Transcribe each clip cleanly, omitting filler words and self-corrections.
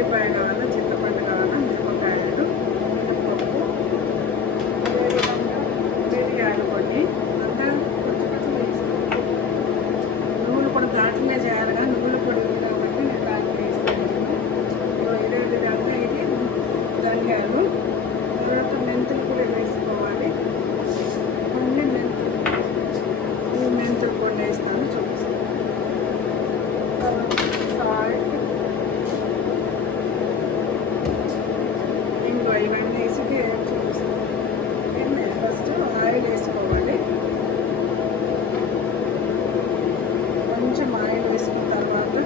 ఉల్లిపాయ కావాలా, చింతపండు కావాలా, మిరపకాయలు, పప్పు, అదేవిధంగా మిరియాలు కొన్ని అంతా కొంచెం కొంచెం వేసుకోవాలి. నువ్వులు కూడా దాంట్లోనే చేయాలి కానీ నువ్వులు పొడి ఉంది కాబట్టి నేను దాంట్లో వేస్తాను. ఇదే విధంగా ఇది ధనియాలు, తర్వాత మెంతులు కూడా వేసుకోవాలి. కొన్ని మెంతులు కూడా వేస్తాను చూపిస్తాను. సాల్ట్, ఇంకో ఇవన్నీ వేసి చూపిస్తాను. ఫస్ట్ ఆయిల్ వేసుకోవాలి. కొంచెం ఆయిల్ వేసుకున్న తర్వాత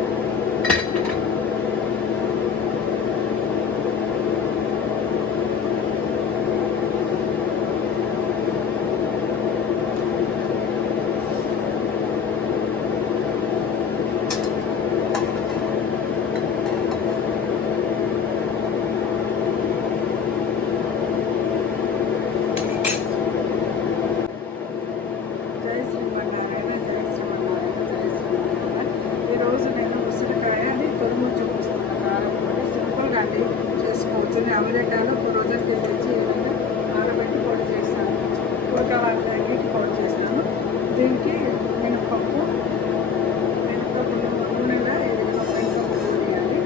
అమలెట్టాలో ఒక రోజు తెచ్చి ఏమైనా ఆరబెట్టి పొడి చేస్తాను. ఉడకవాళ్ళకి పొడి చేస్తాను. దీనికి మినపప్పు నూనెగా వేయాలి.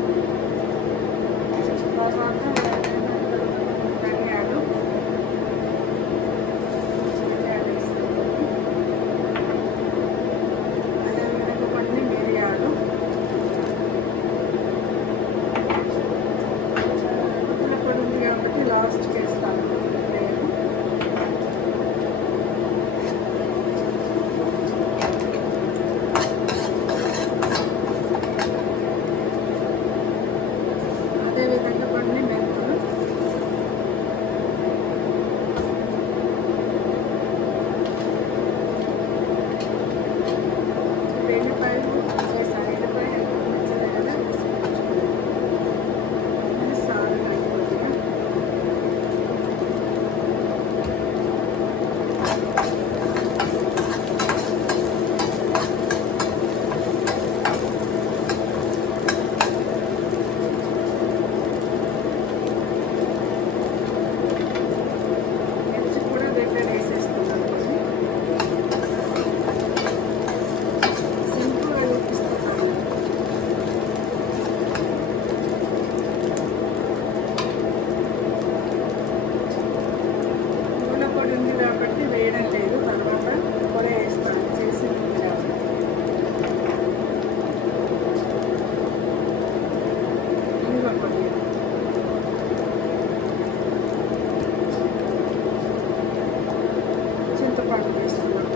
తర్వాత ధనియాలు వేసుకోవాలి. అదేవిధంగా కొన్ని మిరియాలు, కాబట్టి లాస్ట్కి వేస్తాను. అదేవిధంగా కొన్ని మెంతులు, వెల్లిపాయలు వేసాను. వెల్లిపాయలు నచ్చలే కదా కాబట్టి వేయడం లేదు. తర్వాత పొడి వేస్తాను చేసి ఇందులో పొడి, చింతపండు వేస్తున్నాను.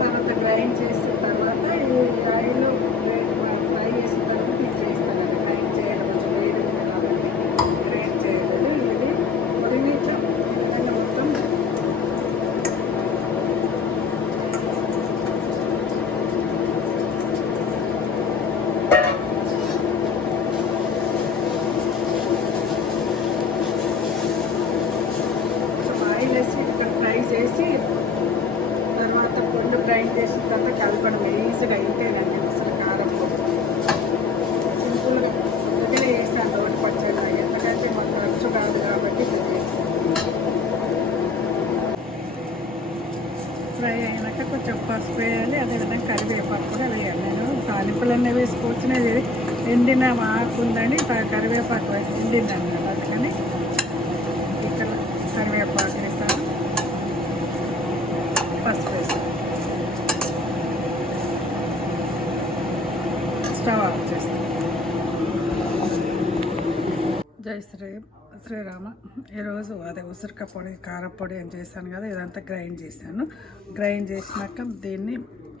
తర్వాత గ్రైండ్ చేసిన తర్వాత ఈ ఆయిల్ ఫ్రై చేసిన తర్వాత నేను చేస్తాను. అది గ్రైండ్ చేయాలి, కొంచెం వేడి కాబట్టి గ్రైండ్ చేయలేదు. ఇది పొడిగించాం దాన్ని మొత్తం కొంచెం ఆయిల్ వేసి ఇక్కడ ఫ్రై చేసి తర్వాత పొండు గ్రైండ్ చేసిన తర్వాత కలపడం ఈజీగా ఇంతేనండి. అసలు కారం సింపుల్గా వదిలే వేసాను రోడ్డు పచ్చడి. ఎందుకంటే మాకు ఖర్చు కాదు కాబట్టి ఫ్రై అయినాక కొంచెం పసుపు వేయాలి. అదేవిధంగా కరివేపాకు కూడా వేయాలి. నేను తాలింపులన్నీ వేసుకోవచ్చునేది ఎండిన ఆకు ఉందని కరివేపాకు ఎండింది అన్నమాట. అందుకని ఇక్కడ కరివేపాకు వేస్తాను, పసుపు వేస్తాను. స్టవ్ ఆఫ్ చేస్తాను. జై శ్రీరామ. ఈరోజు అదే ఉసిరికాయ పొడి, కారపొడి అని చేశాను కదా, ఇదంతా గ్రైండ్ చేశాను. గ్రైండ్ చేసినాక దీన్ని,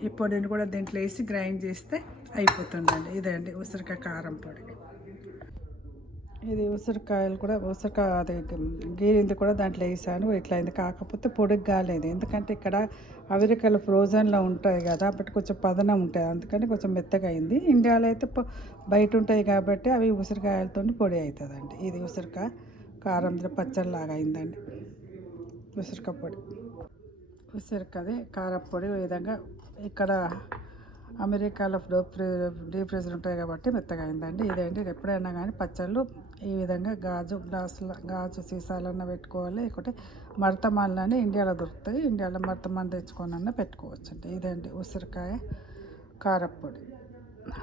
ఈ పొడిని కూడా దీంట్లో వేసి గ్రైండ్ చేస్తే అయిపోతుందండి. ఇదే అండి ఉసిరికాయ కారం పొడి. ఇది ఉసిరికాయలు కూడా, ఉసిరికాయ అది గీరింది కూడా దాంట్లో వేసాను. ఇట్లా అయింది, కాకపోతే పొడికి కాలేదు. ఎందుకంటే ఇక్కడ అమెరికాలో ఫ్రోజన్లో ఉంటాయి కదా, బట్ కొంచెం పదనం ఉంటాయి, అందుకని కొంచెం మెత్తగా అయింది. ఇండియాలో అయితే బయట ఉంటాయి కాబట్టి అవి ఉసిరికాయలతో పొడి అవుతుందండి. ఇది ఉసిరికాయ కారం పచ్చడిలాగా అయిందండి ఉసిరికాయ పొడి. ఉసిరికాయ కారపొడి ఈ విధంగా ఇక్కడ అమెరికాలో డీప్ ఫ్రీజర్ ఉంటాయి కాబట్టి మెత్తగా అయిందండి. ఇదేంటి, ఎప్పుడైనా కానీ పచ్చళ్ళు ఈ విధంగా గాజు సీసాలన్నా పెట్టుకోవాలి, లేకపోతే మడతమాలని ఇండియాలో దొరుకుతాయి. ఇండియాలో మడతమాల తెచ్చుకొని పెట్టుకోవచ్చు అండి. ఇదేంటి ఉసిరికాయ కారపొడి.